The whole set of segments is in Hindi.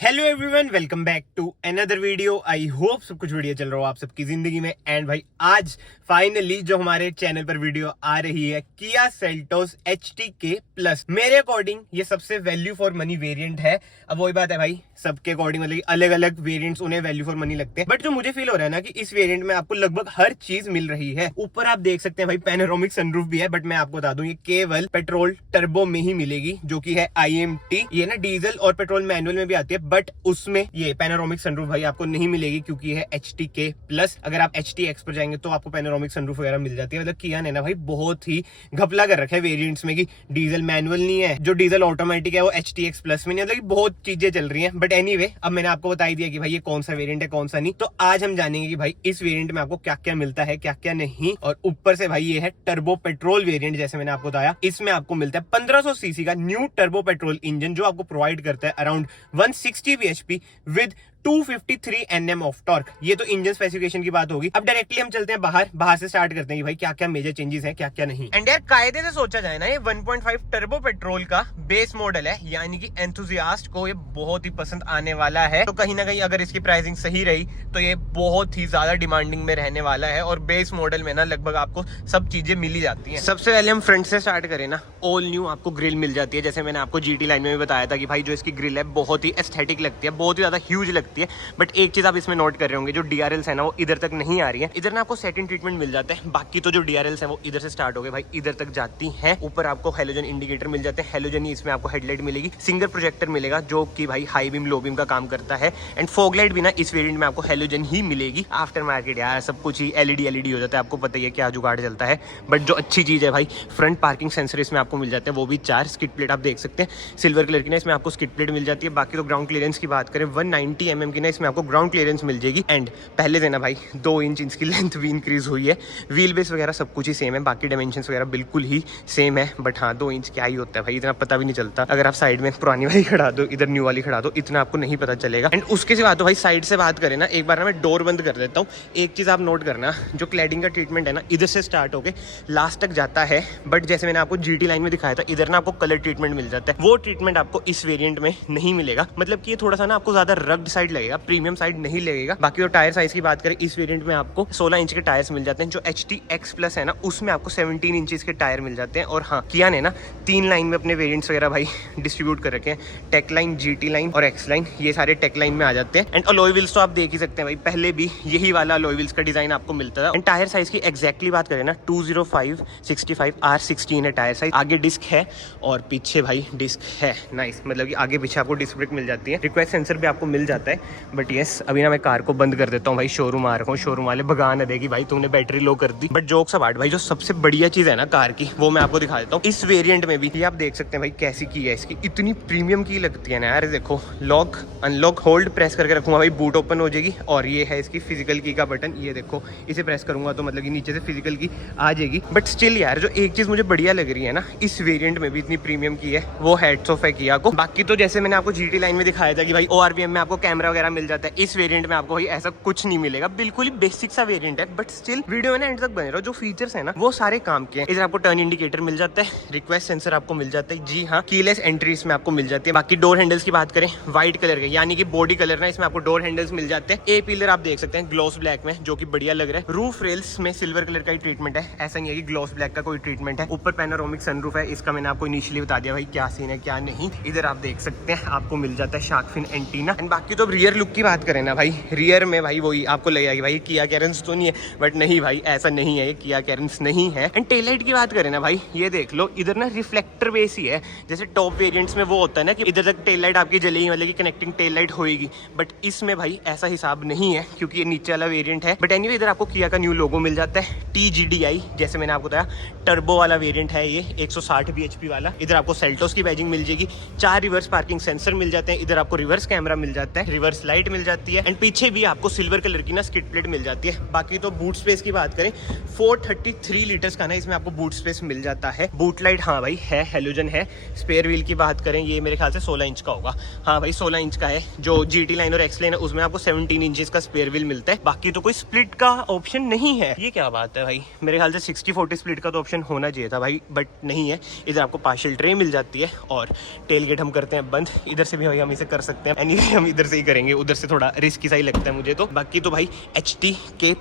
Hello everyone, welcome back to another video. I hope सब कुछ बढ़िया चल रहा हो आप सबकी जिंदगी में। एंड भाई आज फाइनली जो हमारे चैनल पर वीडियो आ रही है किया सेल्टोस HTK प्लस। मेरे अकॉर्डिंग ये सबसे वैल्यू फॉर मनी वेरिएंट है। अब वही बात है भाई, सबके अकॉर्डिंग मतलब अलग अलग वेरिएंट्स उन्हें वैल्यू फॉर मनी लगते हैं, बट जो मुझे फील हो रहा है ना कि इस वेरिएंट में आपको लगभग हर चीज मिल रही है। ऊपर आप देख सकते हैं भाई पैनोरामिक सनरूफ भी है, बट मैं आपको बता दूं ये केवल पेट्रोल टर्बो में ही मिलेगी, जो कि है IMT। ये ना डीजल और पेट्रोल मैनुअल में भी आती है, बट उसमें ये पैनोरामिक सनरूफ भाई आपको नहीं मिलेगी क्योंकि है HTK प्लस। अगर आप HTX पर जाएंगे तो आपको पैनोरामिक सनरूफ वगैरह मिल जाती है। मतलब किया ने ना भाई बहुत ही घपला कर रखा है वेरिएंट्स में कि डीजल मैनुअल नहीं है, जो डीजल ऑटोमेटिक है वो HTX प्लस में नहीं। मतलब बहुत चीजें चल रही हैं, बट एनीवे अब मैंने आपको बता दिया कि भाई ये कौन सा वेरिएंट है कौन सा नहीं। तो आज हम जानेंगे कि भाई इस वेरिएंट में आपको क्या क्या मिलता है क्या क्या नहीं। और ऊपर से भाई ये है टर्बो पेट्रोल वेरिएंट, जैसे मैंने आपको बताया। इसमें आपको मिलता है 1500 सीसी का न्यू टर्बो पेट्रोल इंजन, जो आपको प्रोवाइड करता है around 160 bhp with 253 Nm of torque. ये तो इंजन स्पेसिफिकेशन की बात होगी। अब डायरेक्टली हम चलते हैं बाहर से स्टार्ट करते हैं कि भाई क्या क्या मेजर चेंजेस हैं क्या क्या नहीं। एंड यार कायदे से सोचा जाए ना, ये 1.5 टर्बो पेट्रोल का बेस मॉडल है, यानी कि एंथुसियास्ट को ये बहुत ही पसंद आने वाला है। तो कहीं ना कहीं अगर इसकी प्राइसिंग सही रही तो ये बहुत ही ज्यादा डिमांडिंग में रहने वाला है। और बेस मॉडल में ना लगभग आपको सब चीजें मिल ही जाती है। सबसे पहले हम फ्रंट से स्टार्ट करें ना, ऑल न्यू आपको ग्रिल मिल जाती है। जैसे मैंने आपको GT लाइन में भी बताया था कि भाई जो इसकी ग्रिल है बहुत ही एस्थेटिक लगती है, बहुत ही ज्यादा ह्यूज लगती है। बट एक चीज आप इसमें नोट कर रहे होंगे, जो DRLs है ना वो इधर तक नहीं आ रही है। इधर ना आपको सेटिंग ट्रीटमेंट मिल जाता है, बाकी तो जो DRLs है वो इधर से स्टार्ट हो गए भाई इधर तक जाती हैं। ऊपर आपको हेलोजन इंडिकेटर मिल जाते हैं, हेलोजन ही इसमें आपको हेडलाइट मिलेगी। सिंगल प्रोजेक्टर मिलेगा जो कि भाई हाई बीम लो बीम का काम करता है। एंड फॉग लाइट भी ना इस वेरिएंट में आपको हेलोजन ही मिलेगी। आफ्टर मार्केट यार सब कुछ ही LED हो जाता है, आपको पता ही है क्या जुगाड़ चलता है। बट जो अच्छी चीज है भाई, फ्रंट पार्किंग सेंसर इसमें आपको मिल जाते हैं, वो भी 4 स्किड प्लेट आप देख सकते हैं सिल्वर कलर की ना, इसमें आपको स्किड प्लेट मिल जाती है। बाकी तो ग्राउंड क्लियरेंस की बात करें 190 mm की ना इसमें आपको ग्राउंड क्लियरेंस मिल जाएगी। एंड पहले देना भाई 2 इंच इसकी लेंथ भी इंक्रीज हुई है। व्हील बेस वगैरह सब कुछ ही सेम है, बाकी डायमेंशंस वगैरह बिल्कुल ही सेम है। बट हाँ 2 इंच क्या ही होता है भाई, इतना पता भी नहीं चलता। अगर आप साइड में पुरानी वाली खड़ा दो, इधर न्यू वाली खड़ा दो, इतना आपको नहीं पता चलेगा। एंड उसके सिवा तो भाई साइड से बात करें ना, एक बार ना मैं डोर बंद कर देता हूँ। एक चीज आप नोट करना, जो क्लैडिंग का ट्रीटमेंट है ना इधर से स्टार्ट होके लास्ट तक जाता है। बट जैसे मैंने आपको GT लाइन में दिखाया था, इधर ना आपको कलर ट्रीटमेंट मिल जाता है। वो ट्रीटमेंट आपको इस वेरिएंट में नहीं मिलेगा। मतलब कि ये थोड़ा सा ना आपको ज्यादा रग्ड साइड लगेगा, प्रीमियम साइड नहीं लगेगा। बाकी तो टायर साइज की बात करें, इस वेरिएंट में आपको 16 इंच के टायर्स मिल जाते हैं। जो HTX प्लस है ना उसमें आपको 17 इंचेस के टायर मिल जाते हैं। और हाँ किया ने ना 3 लाइन में अपने वेरिएंट्स वगैरह भाई डिस्ट्रीब्यूट कर रखे हैं, टेक लाइन, GT लाइन और X लाइन, ये सारे टेक लाइन में आ जाते हैं। एंड अलॉय व्हील्स तो आप देख ही सकते हैं भाई, पहले भी यही वाला अलॉय व्हील्स का डिजाइन आपको मिलता था। एंड टायर साइज की एग्जैक्टली बात करें ना 205/65 R16 है टायर साइज। आगे डिस्क है और पीछे भाई डिस्क है। नाइस, मतलब कि आगे पीछे आपको डिस्क ब्रेक मिल जाती है, रिक्वेस्ट सेंसर भी आपको मिल जाता है। बट यस अभी ना मैं कार को बंद कर देता हूँ भाई, शोरूम आ रहा हूँ, शोरूम वाले भगा न देगी भाई तुमने बैटरी लो कर दी। बट जोक्स अपार्ट भाई, जो सबसे बढ़िया चीज है ना कार की वो मैं आपको दिखा देता हूँ। इस वेरिएंट में भी ये आप देख सकते हैं भाई कैसी की है, इसकी इतनी प्रीमियम की लगती है ना यार। देखो लॉक अनलॉक होल्ड प्रेस करके रखूंगा भाई, बूट ओपन हो जाएगी। और ये है इसकी फिजिकल की का बटन, ये देखो इसे प्रेस करूंगा तो मतलब कि नीचे से फिजिकल की आ जाएगी। बट स्टिल यार जो एक चीज मुझे बढ़िया लग रही है ना इस वेरिएंट में भी इतनी प्रीमियम की है, वो हेड्स ऑफ है किया को। बाकी तो जैसे मैंने आपको GT लाइन में दिखाया था कि भाई ORVM में आपको कैमरा वगैरह मिल जाता है, इस वेरिएंट में आपको भाई ऐसा कुछ नहीं मिलेगा। बिल्कुल ही बेसिक सा वेरिएंट है, बट स्टिल वीडियो में ना एंड तक बने रहो। जो फीचर्स है ना वो सारे काम के हैं। इधर आपको टर्न इंडिकेटर मिल जाता है, रिक्वेस्ट सेंसर आपको मिल जाता है, जी हाँ कीलेस एंट्री इसमें आपको मिल जाती है। बाकी डोर हैंडल्स की बात करें व्हाइट कलर के, यानी कि बॉडी कलर ना इसमें आपको डोर हैंडल्स मिल जाते हैं। ए पिलर आप देख सकते हैं ग्लॉस ब्लैक में, जो कि बढ़िया लग रहा है। रूफ रेल्स में सिल्वर कलर का ही ट्रीटमेंट है, ऐसा नहीं है कि ग्लॉस ब्लैक का कोई ट्रीटमेंट है। ऊपर पैनोरामिक सनरूफ है, इसका मैंने आपको इनिशियली बता दिया भाई क्या सीन है क्या नहीं। इधर आप देख सकते हैं आपको मिल जाता है शार्क फिन एंटीना। एंड बाकी तो रियर लुक की बात करें ना भाई, रियर में भाई वही आपको लगेगा कि भाई किया कैरेंस तो नहीं है, बट नहीं भाई ऐसा नहीं है, ये किया कैरेंस नहीं है। एंड टेल लाइट की बात करें ना भाई, ये देख लो इधर ना रिफ्लेक्टर बेस ही है। जैसे टॉप वेरिएंट्स में वो होता है ना कि इधर तक टेल लाइट आपकी जलेगी, मतलब कि कनेक्टिंग टेल लाइट होएगी। बट इसमें भाई ऐसा हिसाब नहीं है क्योंकि ये नीचे वाला वेरिएंट है। बट एनीवे इधर आपको किया का न्यू लोगो मिल जाता है, TGDI, जैसे मैंने आपको बताया टर्बो वाला वेरिएंट है ये 160 bhp वाला। इधर आपको सेल्टोस की बैजिंग मिल जाएगी, 4 रिवर्स पार्किंग सेंसर मिल जाते हैं। इधर आपको रिवर्स कैमरा मिल जाता है, रिवर्स लाइट मिल जाती है एंड पीछे भी आपको सिल्वर कलर की ना स्किड प्लेट मिल जाती है। बाकी तो बूट स्पेस की बात करें 433 लीटर्स का ना इसमें आपको बूट स्पेस मिल जाता है। बूट लाइट हाँ भाई है, हेलोजन है। स्पेयर व्हील की बात करें ये मेरे ख्याल से 16 इंच का होगा। हाँ भाई 16 इंच का है। जो GT लाइन और एक्स लाइन है उसमें आपको 17 इंचेस का स्पेयर व्हील मिलता है। बाकी तो कोई स्प्लिट का ऑप्शन नहीं है। ये क्या बात है भाई, मेरे ख्याल से 60-40 स्प्लिट का तो ऑप्शन होना चाहिए था भाई, बट नहीं है। इधर आपको पार्शियल ट्रे मिल जाती है और टेल गेट हम करते हैं बंद। इधर से भी भाई हम इसे कर सकते हैं, एनीवे हम इधर से ही करेंगे, उधर से थोड़ा रिस्की सा ही लगता है मुझे तो। बाकी तो भाई HT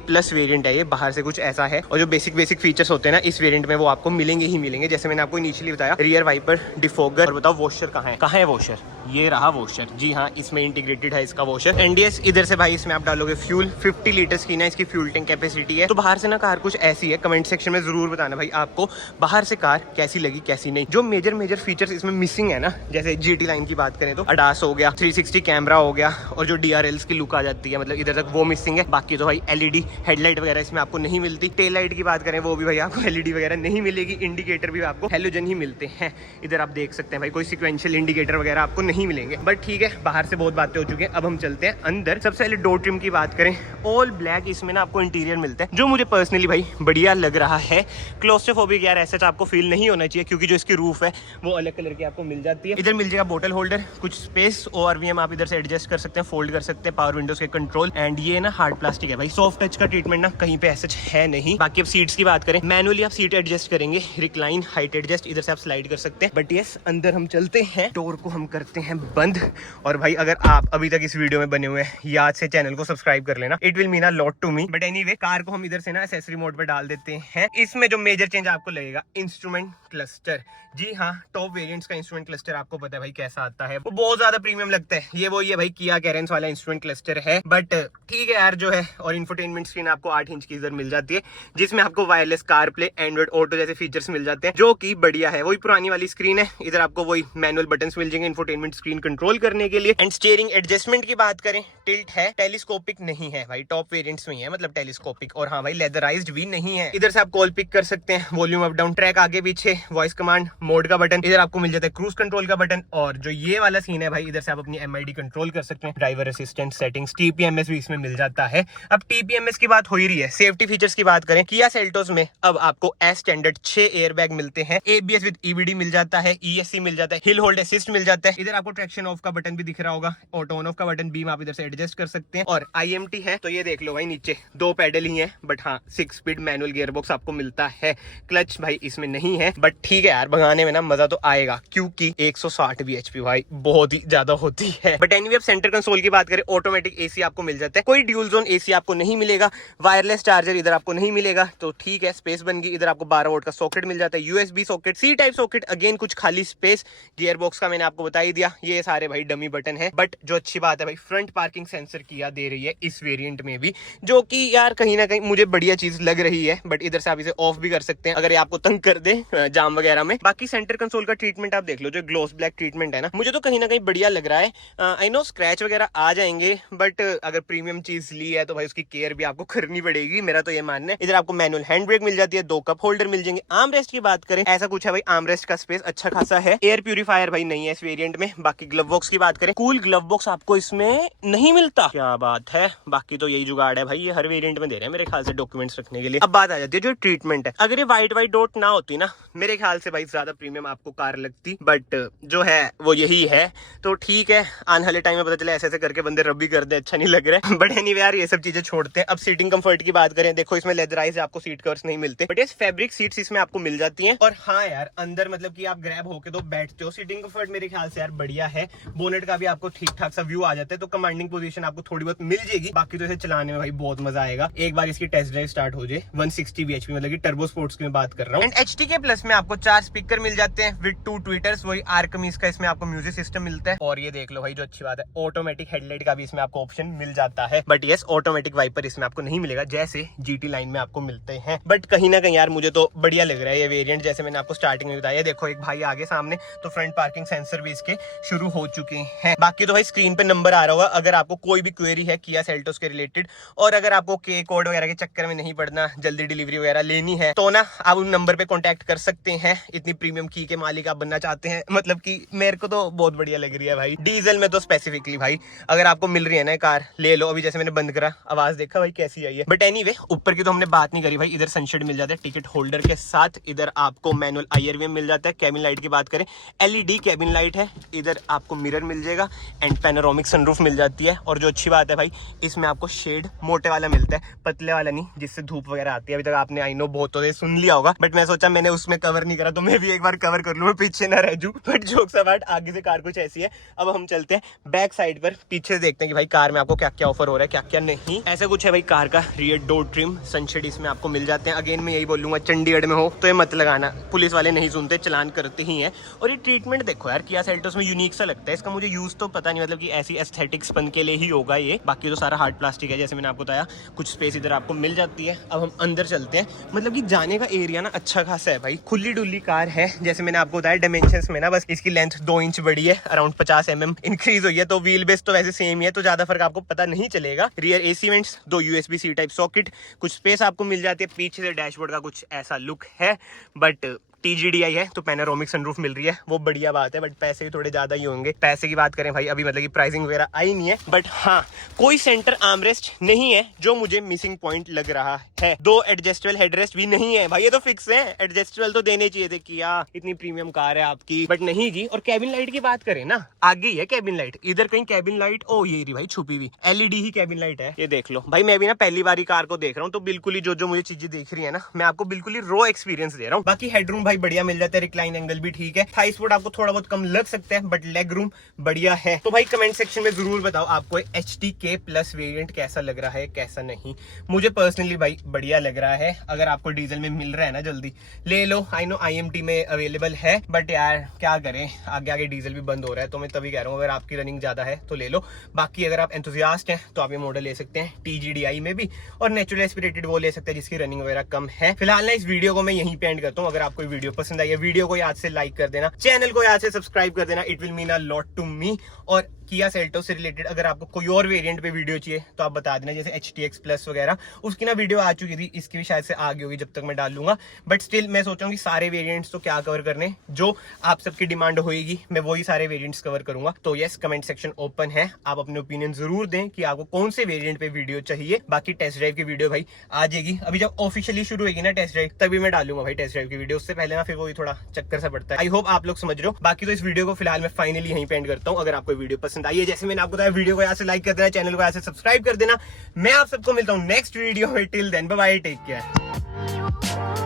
प्लस वेरिएंट है ये, बाहर से कुछ ऐसा है और जो बेसिक फीचर्स होते हैं ना इस वेरिएंट में वो आपको मिलेंगे ही मिलेंगे। जैसे मैंने आपको इनिशियली बताया, रियर वाइपर, डिफोगर और बताओ वॉशर कहाँ है वॉशर, ये रहा वॉशर। जी हाँ, इसमें इंटीग्रेटेड है इसका वॉशर। NDS इधर से भाई इसमें आप डालोगे फ्यूल, 50 लीटर्स की ना इसकी फ्यूल टैंक कैपेसिटी है। तो बाहर से ना कार कुछ ऐसी है, कमेंट सेक्शन में जरूर बताना भाई आपको बाहर से कार कैसी लगी कैसी नहीं। जो मेजर फीचर्स इसमें मिसिंग है ना, जैसे GT लाइन की बात करें तो ADAS हो गया, 360 कैमरा हो गया और जो DRLs की लुक आ जाती है मतलब इधर तक वो मिसिंग है। बाकी तो भाई LED हेडलाइट वगैरह इसमें आपको नहीं मिलती। टेल लाइट की बात करें वो भी भाई आपको LED वगैरह नहीं मिलेगी। इंडिकेटर भी आपको हेलोजन ही मिलते हैं। इधर आप देख सकते हैं भाई कोई सिक्वेंशियल इंडिकेटर वगैरह आपको नहीं मिलेंगे। बट ठीक है, बाहर से बहुत बातें हो चुकी हैं, अब हम चलते हैं अंदर। सबसे पहले डोर ट्रिम की बात करें, ऑल ब्लैक इसमें ना आपको इंटीरियर मिलता है, जो मुझे पर्सनली भाई बढ़िया लग रहा है। क्लोस्ट्रोफोबिक यार ऐसा आपको फील नहीं होना चाहिए, क्योंकि जो इसकी रूफ है वो अलग कलर की आपको मिल जाती है। इधर मिल जाएगा बोतल होल्डर, कुछ स्पेस, ORVM आप इधर से एडजस्ट कर सकते हैं, फोल्ड कर सकते हैं, पावर विंडोज के कंट्रोल। एंड ये ना हार्ड प्लास्टिक है भाई, सॉफ्ट टच का ट्रीटमेंट ना कहीं पे ऐसा है नहीं। बाकी अब सीट्स की बात करें, मैनुअली आप सीट एडजस्ट करेंगे, रिक्लाइन, हाइट एडजस्ट, इधर से आप स्लाइड कर सकते हैं। बट यस, अंदर हम चलते हैं, डोर को हम करते हैं बंद। और भाई अगर आप अभी तक इस वीडियो में बने हुए हैं, याद से चैनल को सब्सक्राइब कर लेना, it will mean a lot to me. But anyway, car को हम इधर से ना एक्सेसरी मोड पे डाल देते हैं। इसमें जो मेजर चेंज आपको लगेगा, इंस्ट्रूमेंट क्लस्टर। जी हाँ, टॉप वेरिएंट्स का इंस्ट्रूमेंट क्लस्टर आपको पता है भाई कैसा आता है, वो बहुत ज्यादा प्रीमियम लगता है। ये वो ये भाई किया कैरेंस वाला इंस्ट्रूमेंट क्लस्टर है, बट ठीक है यार जो है। और इंफोटेनमेंट स्क्रीन आपको 8 इंच की इधर मिल जाती है, जिसमें आपको wireless car play, Android auto जैसे फीचर्स मिल जाते हैं, जो कि बढ़िया है। वही पुरानी वाली स्क्रीन है, इधर आपको वही मैनुअल बटन्स मिल जाएंगे इंफोटेनमेंट स्क्रीन कंट्रोल करने के लिए। एंड स्टीयरिंग एडजस्टमेंट की बात करें, टिल्ट है, टेलीस्कोपिक नहीं है भाई, टॉप वेरिएंट्स में ही है मतलब टेलीस्कोपिक। और हाँ भाई लेदराइज्ड भी नहीं है। इधर से आप कॉल पिक कर सकते हैं, वॉल्यूम अप डाउन, ट्रैक आगे पीछे, वॉइस कमांड, मोड का बटन, इधर आपको मिल जाता है क्रूज कंट्रोल का बटन। और जो ये वाला सीन है भाई, इधर से आप अपनी MID कंट्रोल कर सकते हैं, ड्राइवर असिस्टेंट सेटिंग्स, TPMS भी इसमें मिल जाता है। अब TPMS की बात हो ही रही है, सेफ्टी फीचर्स की बात करें, किया सेल्टोस में अब आपको एज स्टैंडर्ड 6 एयरबैग मिलते हैं, ABS विद EBD मिल जाता है, ESC मिल जाता है, हिल होल्ड असिस्ट मिल जाता है। इधर आपको ट्रैक्शन ऑफ का बटन भी दिख रहा होगा, ऑटो ऑन ऑफ का बटन, बीम आप इधर से एडजस्ट कर सकते हैं। और IMT है तो ये देख लो भाई, नीचे 2 पैडल ही है, बट हाँ 6 स्पीड मैनुअल गियर बॉक्स आपको मिलता है। क्लच भाई इसमें नहीं है, बट ठीक है यार, भगाने में ना मजा तो आएगा, क्योंकि 160 bhp भाई बहुत ही ज्यादा होती है। बट एनीवे, अब सेंटर कंसोल की बात करें, ऑटोमेटिक AC आपको मिल जाता है, कोई ड्यूल जोन AC आपको नहीं मिलेगा, वायरलेस चार्जर इधर आपको नहीं मिलेगा, तो ठीक है स्पेस बन गई। इधर आपको 12 वोल्ट का सॉकेट मिल जाता है, USB socket, C type socket, again कुछ खाली स्पेस। गियर बॉक्स का मैंने आपको बता ही दिया, ये सारे भाई डमी बटन है। बट जो अच्छी बात है भाई, फ्रंट पार्किंग सेंसर किया दे रही है इस वेरिएंट में भी, जो कि यार कहीं ना कहीं मुझे बढ़िया चीज लग रही है। बट इधर से आप इसे ऑफ भी कर सकते हैं अगर ये आपको तंग कर दे जाम वगैरह में। बाकी सेंटर कंसोल का ट्रीटमेंट आप देख लो, जो ग्लॉस ब्लैक ट्रीटमेंट है ना, मुझे तो कहीं ना कहीं बढ़िया लग रहा है। आई नो स्क्रैच वगैरह आ जाएंगे, बट अगर प्रीमियम चीज ली है तो भाई उसकी केयर भी आपको करनी पड़ेगी, मेरा तो ये मानना है। इधर आपको मैनुअल हैंड ब्रेक मिल जाती है, 2 कप होल्डर मिल जाएंगे। आर्म रेस्ट की बात करें, ऐसा कुछ है भाई, आर्म रेस्ट का स्पेस अच्छा खासा है। एयर प्यूरिफायर भाई नहीं है इस वेरिएंट में। बाकी ग्लव बॉक्स की बात करें, कूल ग्लव बॉक्स आपको इसमें नहीं मिलता, क्या बात है। बाकी तो यही जुगाड़ है भाई, ये हर वेरिएंट में दे रहे हैं मेरे ख्याल से डॉक्यूमेंट्स रखने के लिए। अब बात आ जाती है जो ट्रीटमेंट है, अगर ये व्हाइट डॉट ना होती ना, मेरे ख्याल से भाई ज्यादा प्रीमियम आपको कार लगती, बट जो है वो यही है। तो ठीक है, आने वाले टाइम में पता चले ऐसे ऐसे करके बंदे रब भी कर दे, अच्छा नहीं लग रहा है। बट एनीवे यार, ये सब चीजें छोड़ते हैं। अब सीटिंग कंफर्ट की बात करें, देखो इसमें लेदराइज आपको सीट कवर्स नहीं मिलते, बट ये फैब्रिक सीट्स इसमें आपको मिल जाती हैं। और हाँ यार, अंदर मतलब कि आप ग्रैब होके तो बैठते हो। सीटिंग कंफर्ट मेरे ख्याल से यार बढ़िया है। बोनेट का भी आपको ठीक ठाक सा व्यू आ जाता है, तो कमांडिंग पोजीशन आपको थोड़ी बहुत मिल जाएगी। बाकी तो इसे चलाने में भाई बहुत मजा आएगा, एक बार इसकी टेस्ट ड्राइव स्टार्ट हो जाए। 160 bhp मतलब कि टर्बो स्पोर्ट्स की मैं बात कर रहा हूँ। एंड HTK प्लस में आपको 4 स्पीकर मिल जाते हैं विद 2 ट्विटर्स, वही आर्कमिस का इसमें आपको म्यूजिक सिस्टम मिलता है। और ये देख लो भाई, जो अच्छी बात है, ऑटोमेटिक हेडलाइट का भी इसमें आपको ऑप्शन मिल जाता है। बट यस, ऑटोमेटिक वाइपर इसमें आपको नहीं मिलेगा, जैसे GT लाइन में आपको मिलते हैं। बट कहीं ना कहीं यार मुझे तो बढ़िया लग रहा है ये वेरिएंट, जैसे मैंने आपको स्टार्टिंग में बताया। देखो एक भाई आगे सामने, तो फ्रंट पार्किंग सेंसर भी इसके शुरू हो चुके हैं। बाकी तो भाई स्क्रीन पे नंबर आ रहा होगा, अगर आपको कोई भी क्वेरी है किया सेल्टोस के रिलेटेड, और अगर आपको के कोड वगैरह के चक्कर में नहीं पड़ना, जल्दी डिलीवरी वगैरह लेनी है, तो ना आप उन नंबर पे कांटेक्ट कर सकते हैं। इतनी प्रीमियम की के मालिक आप बनना चाहते हैं, मतलब कि मेरे को तो बहुत बढ़िया लग रही है भाई। डीजल में तो स्पेसिफिकली भाई भाई अगर आपको मिल रही है ना कार ले लो। अभी जैसे मैंने बंद करा, आवाज देखा भाई कैसी आई है। बट एनीवे ऊपर की तो हमने बात नहीं करी भाई। इधर सनशेड मिल जाता है टिकट होल्डर के साथ, इधर आपको मैनुअल IRVM मिल जाता है। कैबिन लाइट की बात करें, LED कैबिन लाइट है, इधर आपको मिरर मिल जाएगा एंड पैनोरामिक सनरूफ मिल जाती है। और जो अच्छी बात है भाई इसमें आपको शेड मोटे वाला मिलता है, पतले वाला नहीं जिससे धूप वगैरह आती है। अभी तक आपने आई नो बहुत तो सुन लिया होगा, बट मैं सोचा मैंने उसमें कवर नहीं करा तो मैं भी एक बार कवर कर लूं, मैं पीछे ना रह जूं। बट जोक्स अपार्ट, आगे से कार कुछ ऐसी है। अब हम चलते हैं बैक साइड पर, पीछे से देखते हैं कि भाई कार में आपको क्या क्या ऑफर हो रहा है, क्या क्या नहीं। ऐसा कुछ है भाई कार का रियर डोर ट्रिम, सनशेड इसमें आपको मिल जाते हैं। अगेन मैं यही बोलूंगा, चंडीगढ़ में हो तो ये मत लगाना, पुलिस वाले नहीं सुनते, चलान करते ही हैं। और ये ट्रीटमेंट देखो यार, किया सेल्टोस में यूनिक सा लगता है। इसका मुझे यूज तो पता नहीं, मतलब कि ऐसी एस्थेटिक्स पन के लिए ही होगा ये, बाकी तो सारा हार्ड प्लास्टिक है जैसे मैंने आपको बताया। कुछ स्पेस इधर आपको मिल जाती है। अब हम अंदर चलते हैं, मतलब कि जाने का एरिया ना अच्छा खासा है भाई। खुली डुली कार है, जैसे मैंने आपको बताया डायमेंशंस में ना बस इसकी लेंथ 2 इंच बढ़ी है, अराउंड 50 mm इंक्रीज हुई है। तो व्हील बेस तो वैसे सेम ही है, तो ज्यादा फर्क आपको पता नहीं चलेगा। Rear AC vents, 2 USB-C type socket, कुछ स्पेस आपको मिल जाती है। पीछे से डैशबोर्ड का कुछ ऐसा लुक है, बट TGDI है तो पैनोरामिक सनरूफ मिल रही है, वो बढ़िया बात है। बट पैसे भी थोड़े ज्यादा ही होंगे। पैसे की बात करें भाई, अभी मतलब कि प्राइसिंग वगैरह आई नहीं है, बट हाँ कोई सेंटर आर्मरेस्ट नहीं है जो मुझे मिसिंग पॉइंट लग रहा है। 2 एडजस्टेबल हेडरेस्ट भी नहीं है भाई, ये तो फिक्स है। एडजस्टेबल तो देने चाहिए थे कि यार इतनी प्रीमियम कार है आपकी, बट नहीं जी। और कैबिन लाइट की बात करें ना, आगे ही है कैबिन लाइट, इधर कहीं कैबिन लाइट, ओ ये रही भाई छुपी हुई LED ही कैबिन लाइट है, ये देख लो भाई। मैं भी ना पहली बार कार को देख रहा हूँ, तो बिल्कुल ही जो मुझे चीजें देख रही है ना, मैं आपको बिल्कुल ही रॉ एक्सपीरियंस दे रहा हूँ। बाकी हेडरूम भाई बढ़िया मिल जाता है, रिक्लाइन एंगल भी ठीक है। थाई सपोर्ट आपको थोड़ा बहुत कम लग सकता है, बट लेग रूम बढ़िया है। तो भाई कमेंट सेक्शन में जरूर बताओ आपको HTK प्लस वेरिएंट कैसा लग रहा है, कैसा नहीं। मुझे पर्सनली भाई बढ़िया लग रहा है। अगर आपको डीजल में मिल रहा है ना, जल्दी ले लो। आई नो IMT में अवेलेबल है, बट यार क्या करें, आगे आगे डीजल भी बंद हो रहा है, तो मैं तभी कह रहा हूँ अगर आपकी रनिंग ज्यादा है तो ले लो। बाकी अगर आप एंथुसियास्ट हैं तो आप ये मॉडल ले सकते हैं TGDI में भी, और नेचुरल एस्पिरेटेड वो ले सकते हैं जिसकी रनिंग वगैरह कम है। फिलहाल ना इस वीडियो को मैं यहीं पे एंड करता हूँ। अगर आपको वीडियो पसंद आई है, वीडियो को याद से लाइक कर देना, चैनल को याद से सब्सक्राइब कर देना, it will mean a lot to me. और किया सेल्टोस से रिलेटेड अगर आपको कोई और वेरिएंट पे वीडियो चाहिए तो आप बता देना, जैसे HTX प्लस वगैरह, उसकी ना वीडियो आ चुकी थी, इसकी भी शायद से आ गई होगी जब तक मैं डाल लूंगा। बट स्टिल मैं सोच रहा हूँ कि सारे वेरिएंट्स तो क्या कवर करने, जो आप सबकी डिमांड होगी मैं वही सारे वेरिएंट्स कवर करूंगा। तो यस, कमेंट सेक्शन ओपन है, आप अपने ओपिनियन जरूर दें कि आपको कौन से वेरिएंट पे वीडियो चाहिए। बाकी टेस्ट ड्राइव की वीडियो भाई आ जाएगी, अभी जब ऑफिशियली शुरू होगी ना टेस्ट ड्राइव, तभी मैं डालूंगा भाई टेस्ट ड्राइव की वीडियो। उससे पहले ना फिर वही थोड़ा चक्कर सा पड़ता है। आई होप आप लोग समझ रहे हो। बाकी तो इस वीडियो को फिलहाल मैं फाइनली यहीं पे एंड करता हूँ। अगर आपको वीडियो पसंद आई है, जैसे मैंने आपको बताया, वीडियो को यहाँ से लाइक कर देना, चैनल को यहाँ से सब्सक्राइब कर देना। मैं आप सबको मिलता हूँ नेक्स्ट वीडियो में। Till then bye bye, take care.